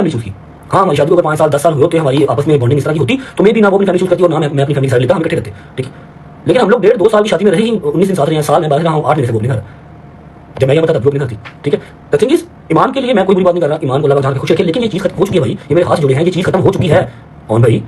Family choose کی. ہاں ہماری شادی کو اگر 5 سال 10 سال ہوئے ہوتے ہماری آپس میں بانڈنگ اس طرح کی ہوتی تو میں بھی نہ وہ اپنی فیملی چوز کرتی اور نہ میں اپنی فیملی کے ساتھ لیتا, ہم اکٹھے رہتے. ٹھیک ہے, لیکن ہم لوگ 1.5-2 سال کی شادی میں رہے ہی 19 دن ساتھ رہے ہیں, سال میں 12 رہا ہوں, 8 دن سے وہ نہیں رہا. جب میں یہ بتا تب وہ نہیں کرتی. ٹھیک ہے, دا تھنگ از ایمان کے لیے میں کوئی بری بات نہیں کر رہا, ایمان کو اللہ جہاں خوش رکھے, لیکن یہ چیز ختم ہو چکی ہے بھائی, یہ میرے ہاتھ جڑے ہیں, یہ چیز ختم ہو چکی ہے اون بھائی.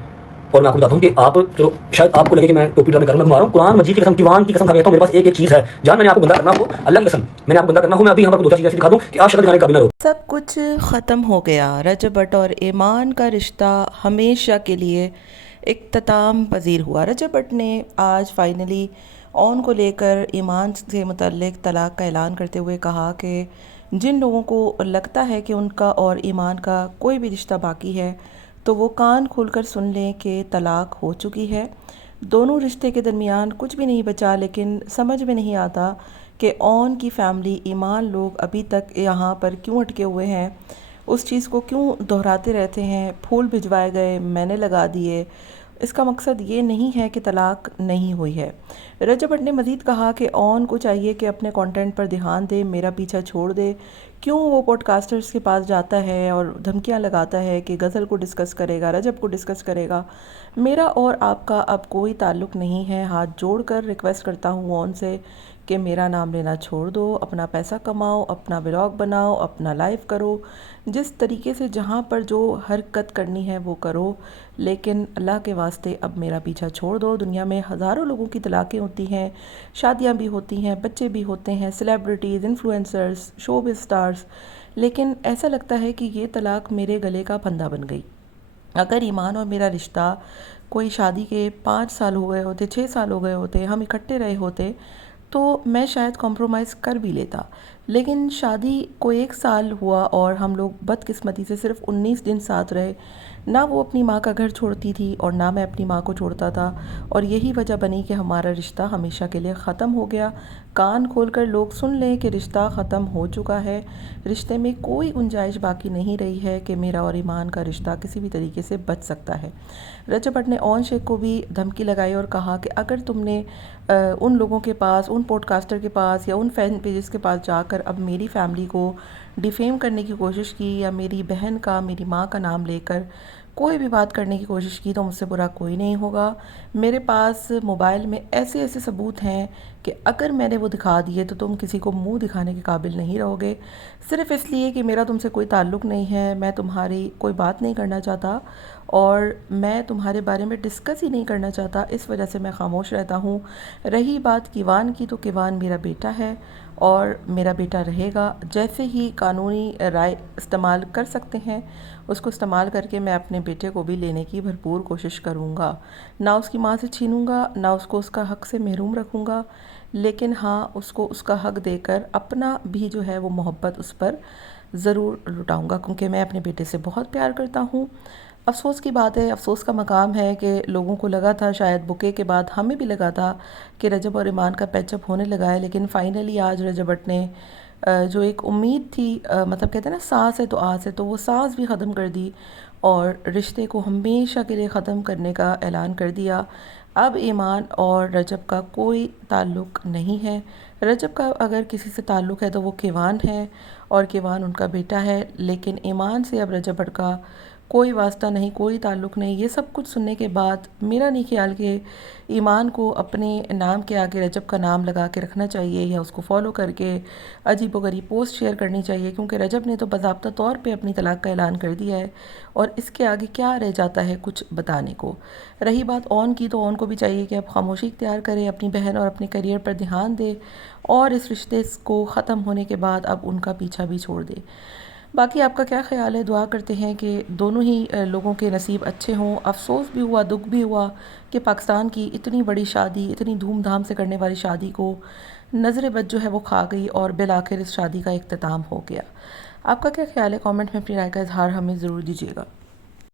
اور میں آپ کو بتاتا ہوں کہ آپ چلو شاید آپ کو لگے کہ میں ٹوپی ڈرامے کروں, میں گھما رہا ہوں. قرآن مجید کی قسم, قرآن کی قسم کھا کہتا ہوں, میرے پاس ایک چیز ہے جان, میں نے آپ کو بندہ کرنا ہو, اللہ کی قسم میں نے آپ کو بندہ کرنا ہو, میں ابھی یہاں پر 2 چیزیں ایسی دکھا دوں کہ آپ شکل دکھانے کا قابل نہ رہو. سب کچھ ختم ہو گیا. رجب بٹ اور ایمان کا رشتہ ہمیشہ کے لیے اختتام پذیر ہوا. رجب بٹ نے آج فائنلی اون کو لے کر ایمان سے متعلق طلاق کا اعلان کرتے ہوئے کہا کہ جن لوگوں کو لگتا ہے کہ ان کا اور ایمان کا کوئی بھی رشتہ باقی ہے تو وہ کان کھول کر سن لیں کہ طلاق ہو چکی ہے. دونوں رشتے کے درمیان کچھ بھی نہیں بچا, لیکن سمجھ میں نہیں آتا کہ اون کی فیملی, ایمان لوگ ابھی تک یہاں پر کیوں اٹکے ہوئے ہیں, اس چیز کو کیوں دہراتے رہتے ہیں. پھول بھجوائے گئے, میں نے لگا دیے, اس کا مقصد یہ نہیں ہے کہ طلاق نہیں ہوئی ہے. رجب بٹ نے مزید کہا کہ اون کو چاہیے کہ اپنے کانٹینٹ پر دھیان دے, میرا پیچھا چھوڑ دے. کیوں وہ پوڈ کاسٹرز کے پاس جاتا ہے اور دھمکیاں لگاتا ہے کہ غزل کو ڈسکس کرے گا, رجب کو ڈسکس کرے گا. میرا اور آپ کا اب کوئی تعلق نہیں ہے. ہاتھ جوڑ کر ریکویسٹ کرتا ہوں اون سے کہ میرا نام لینا چھوڑ دو, اپنا پیسہ کماؤ, اپنا ولاگ بناؤ, اپنا لائیو کرو, جس طریقے سے جہاں پر جو حرکت کرنی ہے وہ کرو, لیکن اللہ کے واسطے اب میرا پیچھا چھوڑ دو. دنیا میں ہزاروں لوگوں کی طلاقیں ہوتی ہیں, شادیاں بھی ہوتی ہیں, بچے بھی ہوتے ہیں, سیلیبریٹیز, انفلوئنسرز, شو سٹارز, لیکن ایسا لگتا ہے کہ یہ طلاق میرے گلے کا پھندا بن گئی. اگر ایمان اور میرا رشتہ کوئی شادی کے 5 سال ہو گئے ہوتے, 6 سال ہو گئے ہوتے, ہم اکٹھے رہے ہوتے تو میں شاید کمپرومائز کر بھی لیتا, لیکن شادی کو 1 سال ہوا اور ہم لوگ بدقسمتی سے صرف 19 دن ساتھ رہے. نہ وہ اپنی ماں کا گھر چھوڑتی تھی اور نہ میں اپنی ماں کو چھوڑتا تھا, اور یہی وجہ بنی کہ ہمارا رشتہ ہمیشہ کے لیے ختم ہو گیا. کان کھول کر لوگ سن لیں کہ رشتہ ختم ہو چکا ہے. رشتے میں کوئی گنجائش باقی نہیں رہی ہے کہ میرا اور ایمان کا رشتہ کسی بھی طریقے سے بچ سکتا ہے. رجب بٹ نے اون شیخ کو بھی دھمکی لگائی اور کہا کہ اگر تم نے ان لوگوں کے پاس, ان پوڈ کاسٹر کے پاس یا ان فین پیجز کے پاس جا کر اب میری فیملی کو ڈیفیم کرنے کی کوشش کی, یا میری بہن کا, میری ماں کا نام لے کر کوئی بھی بات کرنے کی کوشش کی, تو مجھ سے برا کوئی نہیں ہوگا. میرے پاس موبائل میں ایسے ایسے ثبوت ہیں کہ اگر میں نے وہ دکھا دیے تو تم کسی کو منہ دکھانے کے قابل نہیں رہو گے. صرف اس لیے کہ میرا تم سے کوئی تعلق نہیں ہے, میں تمہاری کوئی بات نہیں کرنا چاہتا اور میں تمہارے بارے میں ڈسکس ہی نہیں کرنا چاہتا, اس وجہ سے میں خاموش رہتا ہوں. رہی بات کیوان کی, تو کیوان میرا بیٹا ہے اور میرا بیٹا رہے گا. جیسے ہی قانونی رائے استعمال کر سکتے ہیں اس کو استعمال کر کے میں اپنے بیٹے کو بھی لینے کی بھرپور کوشش کروں گا. نہ اس کی ماں سے چھینوں گا, نہ اس کو اس کا حق سے محروم رکھوں گا, لیکن ہاں اس کو اس کا حق دے کر اپنا بھی جو ہے وہ محبت اس پر ضرور لٹاؤں گا, کیونکہ میں اپنے بیٹے سے بہت پیار کرتا ہوں. افسوس کی بات ہے, افسوس کا مقام ہے کہ لوگوں کو لگا تھا, شاید بکے کے بعد ہمیں بھی لگا تھا کہ رجب اور ایمان کا پیچ اپ ہونے لگا ہے, لیکن فائنلی آج رجب بٹ نے جو ایک امید تھی, مطلب کہتے ہیں نا سانس ہے تو آس ہے, تو وہ سانس بھی ختم کر دی اور رشتے کو ہمیشہ کے لیے ختم کرنے کا اعلان کر دیا. اب ایمان اور رجب کا کوئی تعلق نہیں ہے. رجب کا اگر کسی سے تعلق ہے تو وہ کیوان ہے اور کیوان ان کا بیٹا ہے, لیکن ایمان سے اب رجب بٹ کا کوئی واسطہ نہیں, کوئی تعلق نہیں. یہ سب کچھ سننے کے بعد میرا نہیں خیال کہ ایمان کو اپنے نام کے آگے رجب کا نام لگا کے رکھنا چاہیے یا اس کو فالو کر کے عجیب و غریب پوسٹ شیئر کرنی چاہیے, کیونکہ رجب نے تو باضابطہ طور پہ اپنی طلاق کا اعلان کر دیا ہے اور اس کے آگے کیا رہ جاتا ہے کچھ بتانے کو. رہی بات اون کی, تو اون کو بھی چاہیے کہ اب خاموشی اختیار کرے, اپنی بہن اور اپنے کیریئر پر دھیان دے اور اس رشتے کو ختم ہونے کے بعد اب ان کا پیچھا بھی چھوڑ دے. باقی آپ کا کیا خیال ہے؟ دعا کرتے ہیں کہ دونوں ہی لوگوں کے نصیب اچھے ہوں. افسوس بھی ہوا, دکھ بھی ہوا کہ پاکستان کی اتنی بڑی شادی, اتنی دھوم دھام سے کرنے والی شادی کو نظر بد جو ہے وہ کھا گئی اور بالآخر اس شادی کا اختتام ہو گیا. آپ کا کیا خیال ہے؟ کامنٹ میں اپنی رائے کا اظہار ہمیں ضرور دیجیے گا.